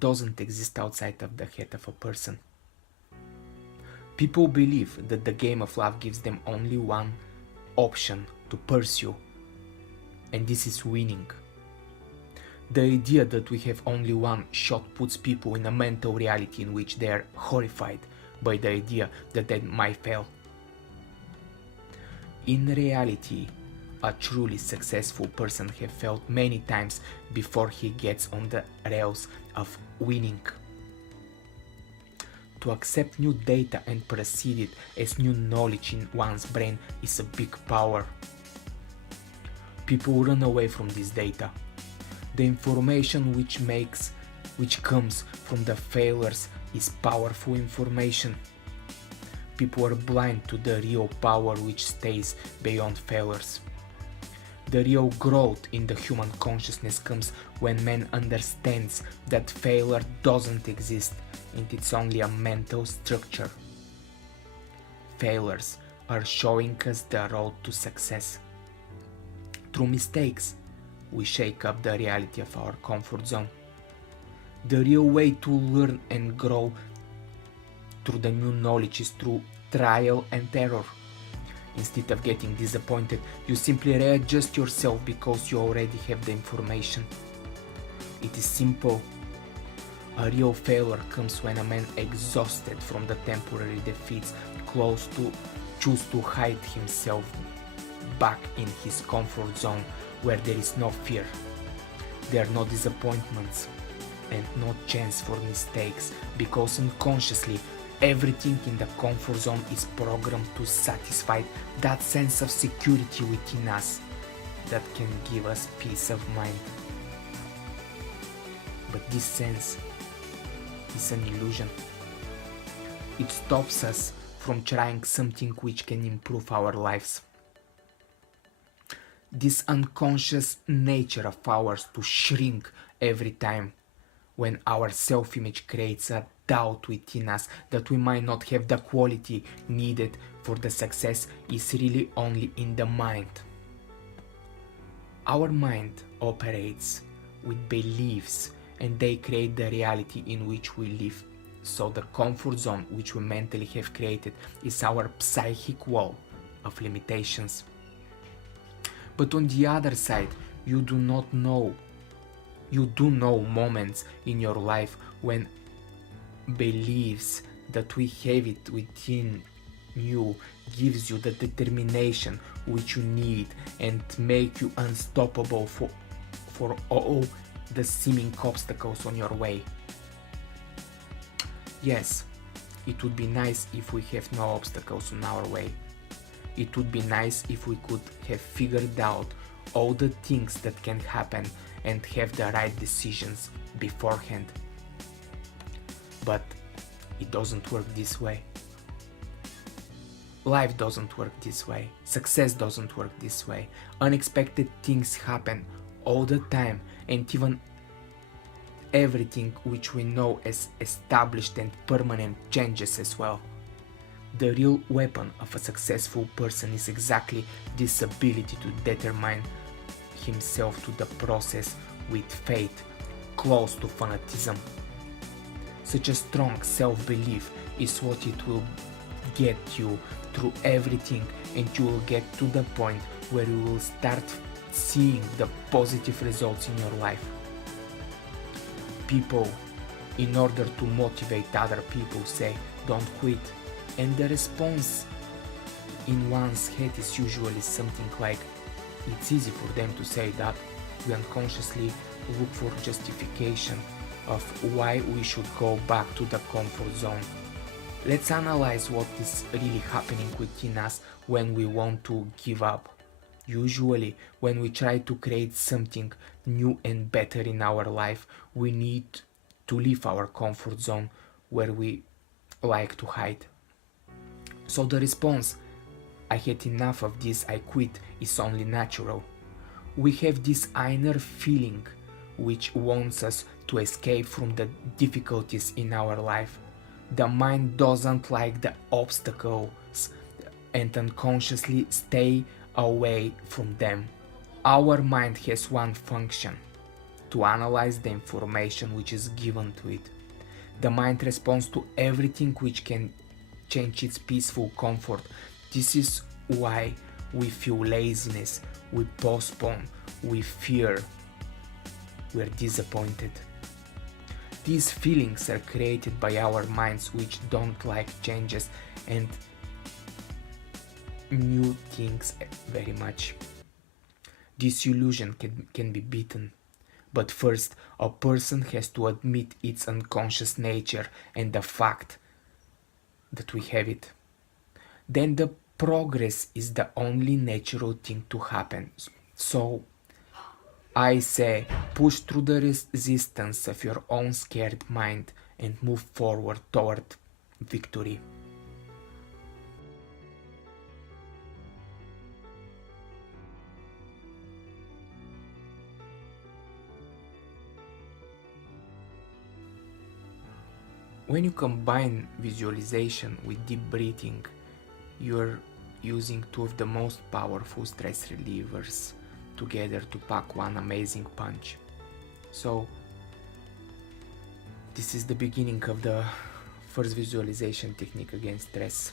doesn't exist outside of the head of a person. People believe that the game of love gives them only one option to pursue, and this is winning. The idea that we have only one shot puts people in a mental reality in which they are horrified by the idea that they might fail. In reality, a truly successful person has failed many times before he gets on the rails of winning. To accept new data and perceive it as new knowledge in one's brain is a big power. People run away from this data. The information which comes from the failures is powerful information. People are blind to the real power which stays beyond failures. The real growth in the human consciousness comes when man understands that failure doesn't exist and it's only a mental structure. Failures are showing us the road to success. Through mistakes, we shake up the reality of our comfort zone. The real way to learn and grow through the new knowledge is through trial and error. Instead of getting disappointed, you simply readjust yourself because you already have the information. It is simple. A real failure comes when a man exhausted from the temporary defeats chooses to hide himself back in his comfort zone where there is no fear. There are no disappointments and no chance for mistakes because unconsciously everything in the comfort zone is programmed to satisfy that sense of security within us that can give us peace of mind. But this sense is an illusion. It stops us from trying something which can improve our lives. This unconscious nature of ours to shrink every time when our self-image creates a doubt within us that we might not have the quality needed for the success is really only in the mind. Our mind operates with beliefs and they create the reality in which we live. So the comfort zone which we mentally have created is our psychic wall of limitations. But on the other side, you do know moments in your life when beliefs that we have it within you gives you the determination which you need and make you unstoppable for all the seeming obstacles on your way. Yes, it would be nice if we have no obstacles on our way. It would be nice if we could have figured out all the things that can happen and have the right decisions beforehand. But it doesn't work this way. Life doesn't work this way. Success doesn't work this way. Unexpected things happen all the time, and even everything which we know as established and permanent changes as well. The real weapon of a successful person is exactly this ability to determine himself to the process with faith, close to fanatism. Such a strong self-belief is what it will get you through everything, and you will get to the point where you will start seeing the positive results in your life. People, in order to motivate other people, say, "Don't quit." And the response in one's head is usually something like, it's easy for them to say that. We unconsciously look for justification of why we should go back to the comfort zone. Let's analyze what is really happening within us when we want to give up. Usually, when we try to create something new and better in our life, we need to leave our comfort zone where we like to hide. So the response, "I had enough of this, I quit," is only natural. We have this inner feeling which wants us to escape from the difficulties in our life. The mind doesn't like the obstacles and unconsciously stay away from them. Our mind has one function: to analyze the information which is given to it. The mind responds to everything which can change its peaceful comfort. This is why we feel laziness, we postpone, we fear, we are disappointed. These feelings are created by our minds which don't like changes and new things very much. This illusion can be beaten, but first a person has to admit its unconscious nature and the fact that we have it. Then the progress is the only natural thing to happen. So I say, push through the resistance of your own scared mind and move forward toward victory. When you combine visualization with deep breathing, you're using two of the most powerful stress relievers together to pack one amazing punch. So this is the beginning of the first visualization technique against stress.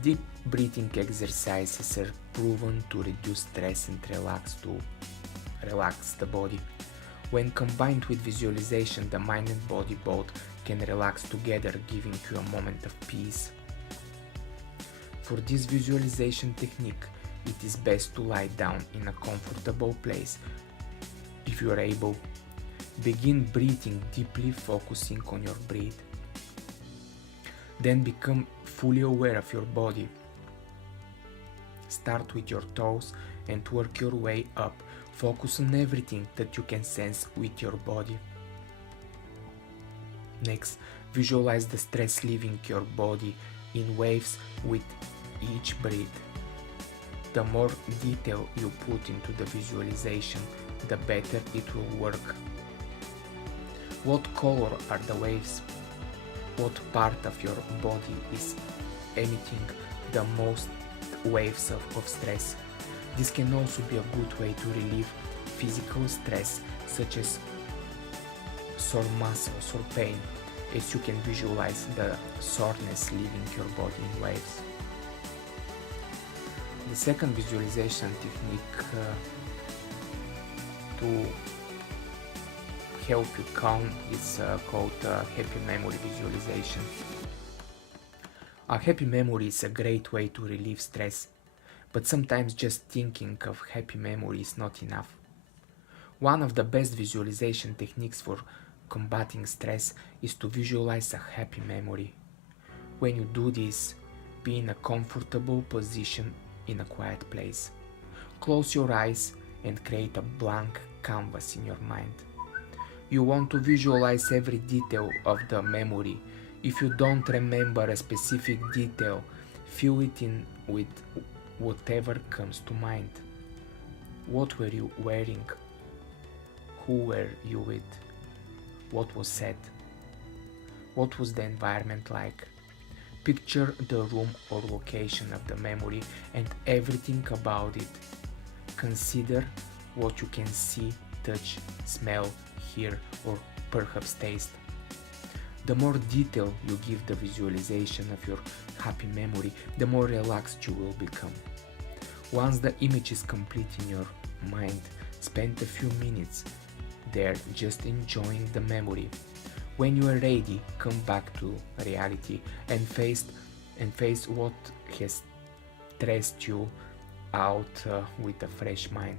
Deep breathing exercises are proven to reduce stress and relax the body. When combined with visualization, the mind and body both can relax together, giving you a moment of peace. For this visualization technique, it is best to lie down in a comfortable place. If you are able, begin breathing deeply, focusing on your breath. Then become fully aware of your body. Start with your toes and work your way up. Focus on everything that you can sense with your body. Next, visualize the stress leaving your body in waves with each breath. The more detail you put into the visualization, the better it will work. What color are the waves? What part of your body is emitting the most waves of stress? This can also be a good way to relieve physical stress, such as sore muscles or pain, as you can visualize the soreness leaving your body in waves. The second visualization technique to help you calm is called happy memory visualization. A happy memory is a great way to relieve stress, but sometimes just thinking of happy memory is not enough. One of the best visualization techniques for combating stress is to visualize a happy memory. When you do this, be in a comfortable position in a quiet place. Close your eyes and create a blank canvas in your mind. You want to visualize every detail of the memory. If you don't remember a specific detail, fill it in with whatever comes to mind. What were you wearing? Who were you with? What was said? What was the environment like? Picture the room or location of the memory and everything about it. Consider what you can see, touch, smell, hear, or perhaps taste. The more detail you give the visualization of your happy memory, the more relaxed you will become. Once the image is complete in your mind, spend a few minutes there just enjoying the memory. When you are ready, come back to reality and face what has stressed you out with a fresh mind.